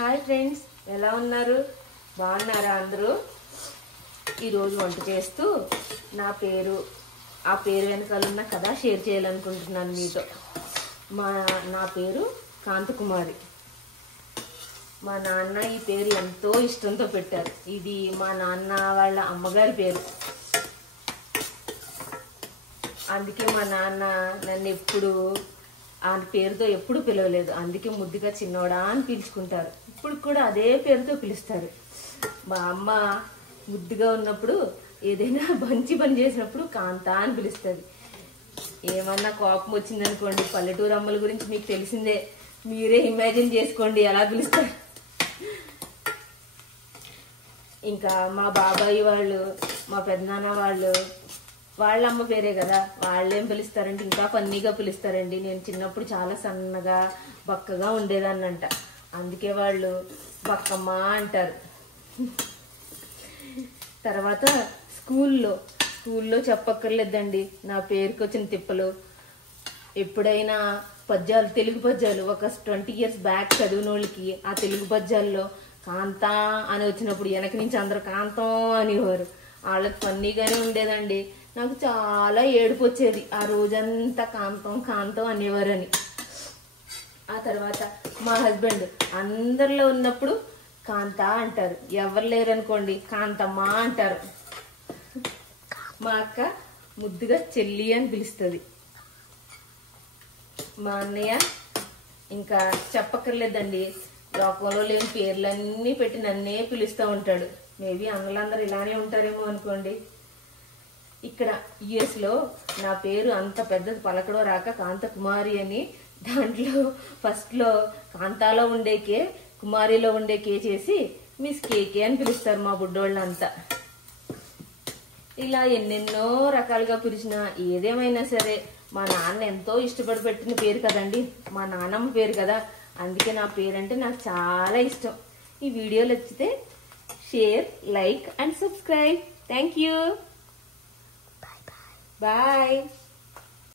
Hi friends, ఎలా ఉన్నారు? బాగున్నారా అందరూ? ఈరోజు వంట చేస్తూ ఆ పేరు వెనకాల ఉన్న కథ షేర్ చేయాలనుకుంటున్నాను మీతో. నా పేరు కాంతకుమారి. మా నాన్న ఈ పేరు ఎంతో ఇష్టంతో పెట్టారు. ఇది మా నాన్న వాళ్ళ అమ్మగారి పేరు. అందుకే మా నాన్న నన్ను ఎప్పుడు ఆ పేరుతో ఎప్పుడు పిలవలేదు. అందుకే ముద్దుగా చిన్నోడా అని పిలుచుకుంటారు. ఇప్పుడు కూడా అదే పేరుతో పిలుస్తారు. మా అమ్మ ముద్దుగా ఉన్నప్పుడు ఏదైనా మంచి పని చేసినప్పుడు కాంత అని పిలుస్తుంది. ఏమన్నా కోపం వచ్చిందనుకోండి, పల్లెటూరు అమ్మల గురించి మీకు తెలిసిందే, మీరే ఇమాజిన్ చేసుకోండి ఎలా పిలుస్తారు. ఇంకా మా బాబాయ్ వాళ్ళు, మా పెద్దనాన్న వాళ్ళు, వాళ్ళ అమ్మ పేరే కదా, వాళ్ళేం పిలుస్తారంటే ఇంకా ఫన్నీగా పిలుస్తారండి. నేను చిన్నప్పుడు చాలా సన్నగా బక్కగా ఉండేదాన్నంట, అందుకే వాళ్ళు బక్కమ్మ అంటారు. తర్వాత స్కూల్లో చెప్పక్కర్లేదండి నా పేరుకి వచ్చిన తిప్పలు. ఎప్పుడైనా తెలుగు పద్యాలు ఒక 20 years బ్యాక్ చదివిన వాళ్ళకి ఆ తెలుగు పద్యాల్లో కాంత అని వచ్చినప్పుడు వెనక నుంచి అందరు కాంతం అనేవారు. వాళ్ళకి ఫన్నీగానే ఉండేదండి. నాకు చాలా ఏడుపు వచ్చేది, ఆ రోజంతా కాంతం కాంతం అనేవారని. ఆ తర్వాత మా హస్బెండ్ అందరిలో ఉన్నప్పుడు కాంత అంటారు, ఎవరు లేరనుకోండి కాంతమ్మ అంటారు. మా అక్క ముద్దుగా చెల్లి అని పిలుస్తుంది. మా అన్నయ్య ఇంకా చెప్పక్కర్లేదండి, లోకంలో లేని పేర్లన్నీ పెట్టి నన్నే పిలుస్తూ ఉంటాడు. మేబీ అన్నలందరూ ఇలానే ఉంటారేమో అనుకోండి. ఇక్కడ US లో నా పేరు అంత పెద్దది పలకడో రాక కాంతకుమారి అని, దాంట్లో ఫస్ట్లో కాంతాలో ఉండే కే, కుమారిలో ఉండే కే చేసి మిస్ కేకే అని పిలుస్తారు మా బుడ్డోళ్ళంతా. ఇలా ఎన్నెన్నో రకాలుగా పిలిచిన ఏదేమైనా సరే మా నాన్న ఎంతో ఇష్టపడి పెట్టిన పేరు కదండి, మా నాన్నమ్మ పేరు కదా, అందుకే నా పేరంటే నాకు చాలా ఇష్టం. ఈ వీడియోలు నచ్చితే share, like and subscribe. Thank you. Bye.